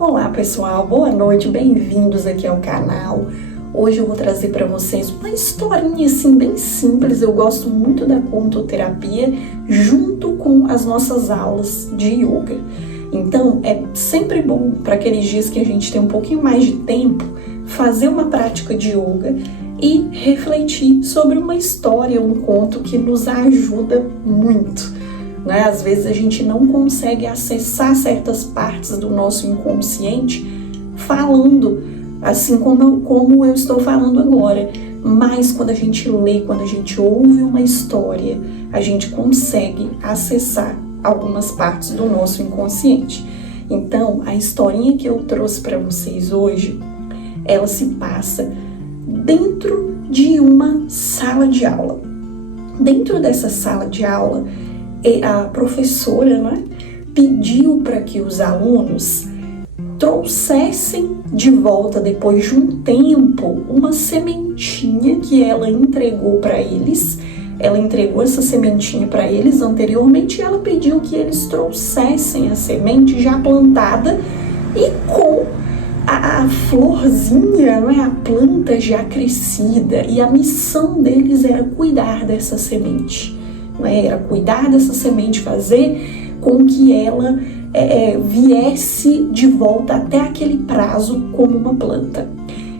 Olá pessoal, boa noite, bem-vindos aqui ao canal. Hoje eu vou trazer para vocês uma historinha assim bem simples. Eu gosto muito da contoterapia junto com as nossas aulas de yoga. Então é sempre bom para aqueles dias que a gente tem um pouquinho mais de tempo fazer uma prática de yoga e refletir sobre uma história, um conto que nos ajuda muito. Às vezes a gente não consegue acessar certas partes do nosso inconsciente falando, assim como eu estou falando agora. Mas quando a gente lê, quando a gente ouve uma história, a gente consegue acessar algumas partes do nosso inconsciente. Então, a historinha que eu trouxe para vocês hoje, ela se passa dentro de uma sala de aula. Dentro dessa sala de aula, a professora, pediu para que os alunos trouxessem de volta, depois de um tempo, uma sementinha que ela entregou para eles. Ela entregou essa sementinha para eles anteriormente e ela pediu que eles trouxessem a semente já plantada e com a florzinha, a planta já crescida. E a missão deles era cuidar dessa semente. Era cuidar dessa semente, fazer com que ela viesse de volta até aquele prazo como uma planta.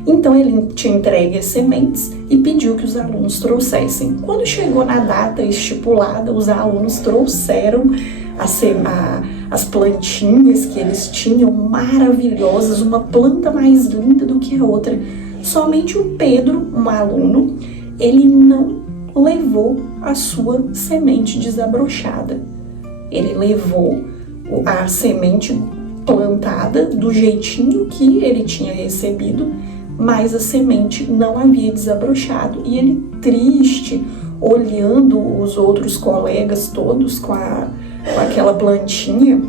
Então ele tinha entregue as sementes e pediu que os alunos trouxessem. Quando chegou na data estipulada, os alunos trouxeram as plantinhas que eles tinham, maravilhosas, uma planta mais linda do que a outra. Somente o Pedro, um aluno, ele não levou a sua semente desabrochada. Ele levou a semente plantada do jeitinho que ele tinha recebido, mas a semente não havia desabrochado. E ele, triste, olhando os outros colegas todos com aquela plantinha,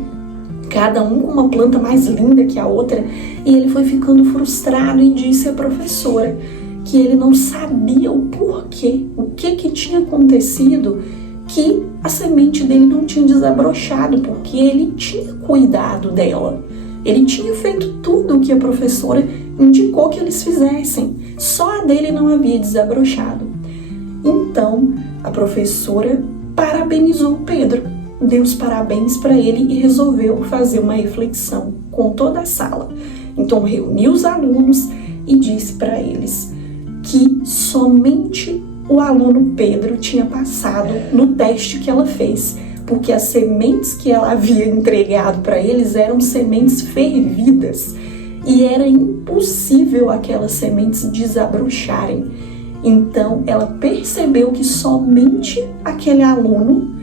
cada um com uma planta mais linda que a outra, e ele foi ficando frustrado e disse à professora que ele não sabia o porquê, o que tinha acontecido, que a semente dele não tinha desabrochado, porque ele tinha cuidado dela. Ele tinha feito tudo o que a professora indicou que eles fizessem, só a dele não havia desabrochado. Então, a professora parabenizou o Pedro, deu os parabéns para ele e resolveu fazer uma reflexão com toda a sala. Então, reuniu os alunos e disse para eles que somente o aluno Pedro tinha passado no teste que ela fez, porque as sementes que ela havia entregado para eles eram sementes fervidas e era impossível aquelas sementes desabrocharem. Então ela percebeu que somente aquele aluno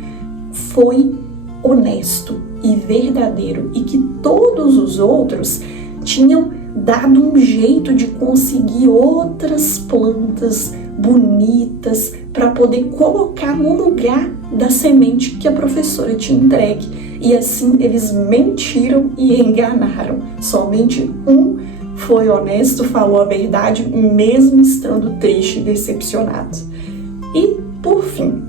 foi honesto e verdadeiro e que todos os outros tinham dado um jeito de conseguir outras plantas bonitas para poder colocar no lugar da semente que a professora tinha entregue. E assim eles mentiram e enganaram. Somente um foi honesto, falou a verdade, mesmo estando triste e decepcionado. E, por fim,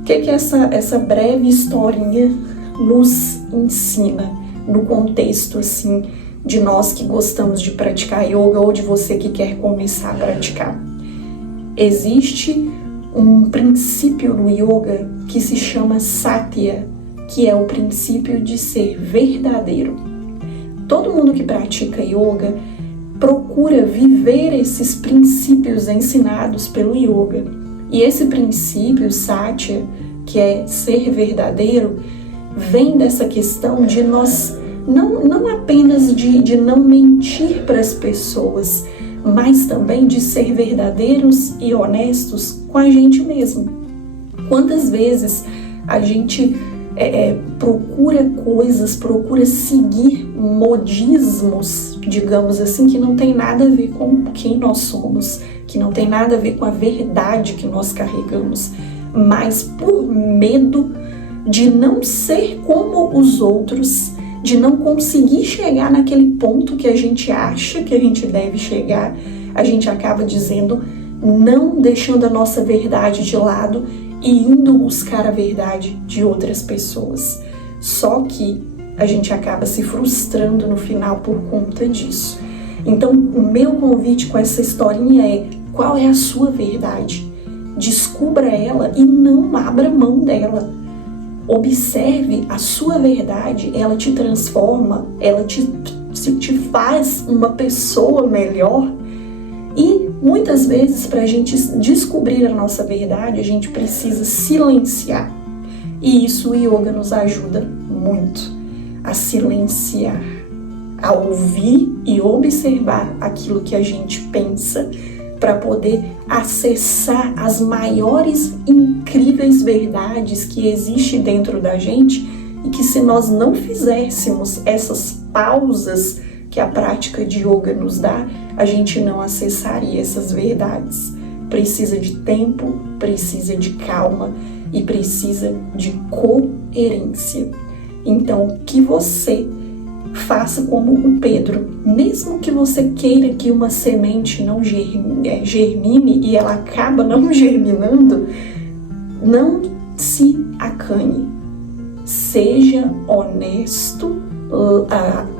o que essa breve historinha nos ensina no contexto assim de nós que gostamos de praticar yoga ou de você que quer começar a praticar? Existe um princípio no yoga que se chama Satya, que é o princípio de ser verdadeiro. Todo mundo que pratica yoga procura viver esses princípios ensinados pelo yoga. E esse princípio, Satya, que é ser verdadeiro, vem dessa questão de nós não apenas de não mentir para as pessoas, mas também de ser verdadeiros e honestos com a gente mesmo. Quantas vezes a gente procura coisas, procura seguir modismos, digamos assim, que não tem nada a ver com quem nós somos, que não tem nada a ver com a verdade que nós carregamos, mas por medo de não ser como os outros, de não conseguir chegar naquele ponto que a gente acha que a gente deve chegar, a gente acaba dizendo não, deixando a nossa verdade de lado e indo buscar a verdade de outras pessoas. Só que a gente acaba se frustrando no final por conta disso. Então, o meu convite com essa historinha é: qual é a sua verdade? Descubra ela e não abra mão dela. Observe a sua verdade, ela te transforma, ela te faz uma pessoa melhor. E muitas vezes, para a gente descobrir a nossa verdade, a gente precisa silenciar. E isso o yoga nos ajuda muito a silenciar, a ouvir e observar aquilo que a gente pensa, para poder acessar as maiores incríveis verdades que existem dentro da gente, e que se nós não fizéssemos essas pausas que a prática de yoga nos dá, a gente não acessaria essas verdades. Precisa de tempo, precisa de calma e precisa de coerência. Então, que você faça como o Pedro. Mesmo que você queira que uma semente não germine e ela acaba não germinando, não se acanhe. Seja honesto,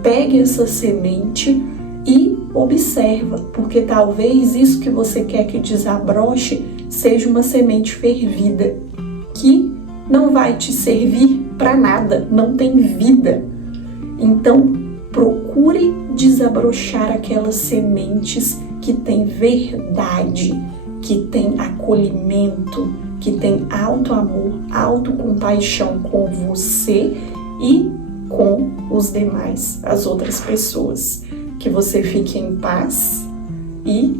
pegue essa semente e observa, porque talvez isso que você quer que desabroche seja uma semente fervida, que não vai te servir para nada, não tem vida. Então, procure desabrochar aquelas sementes que têm verdade, que têm acolhimento, que têm alto amor, autocompaixão com você e com os demais, as outras pessoas. Que você fique em paz e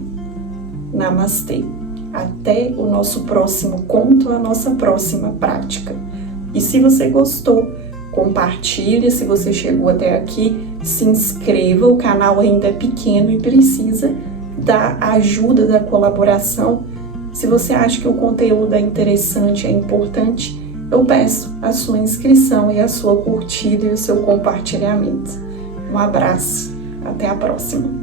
namastê. Até o nosso próximo conto, a nossa próxima prática. E se você gostou, compartilhe. Se você chegou até aqui, se inscreva. O canal ainda é pequeno e precisa da ajuda, da colaboração. Se você acha que o conteúdo é interessante, é importante, eu peço a sua inscrição e a sua curtida e o seu compartilhamento. Um abraço, até a próxima.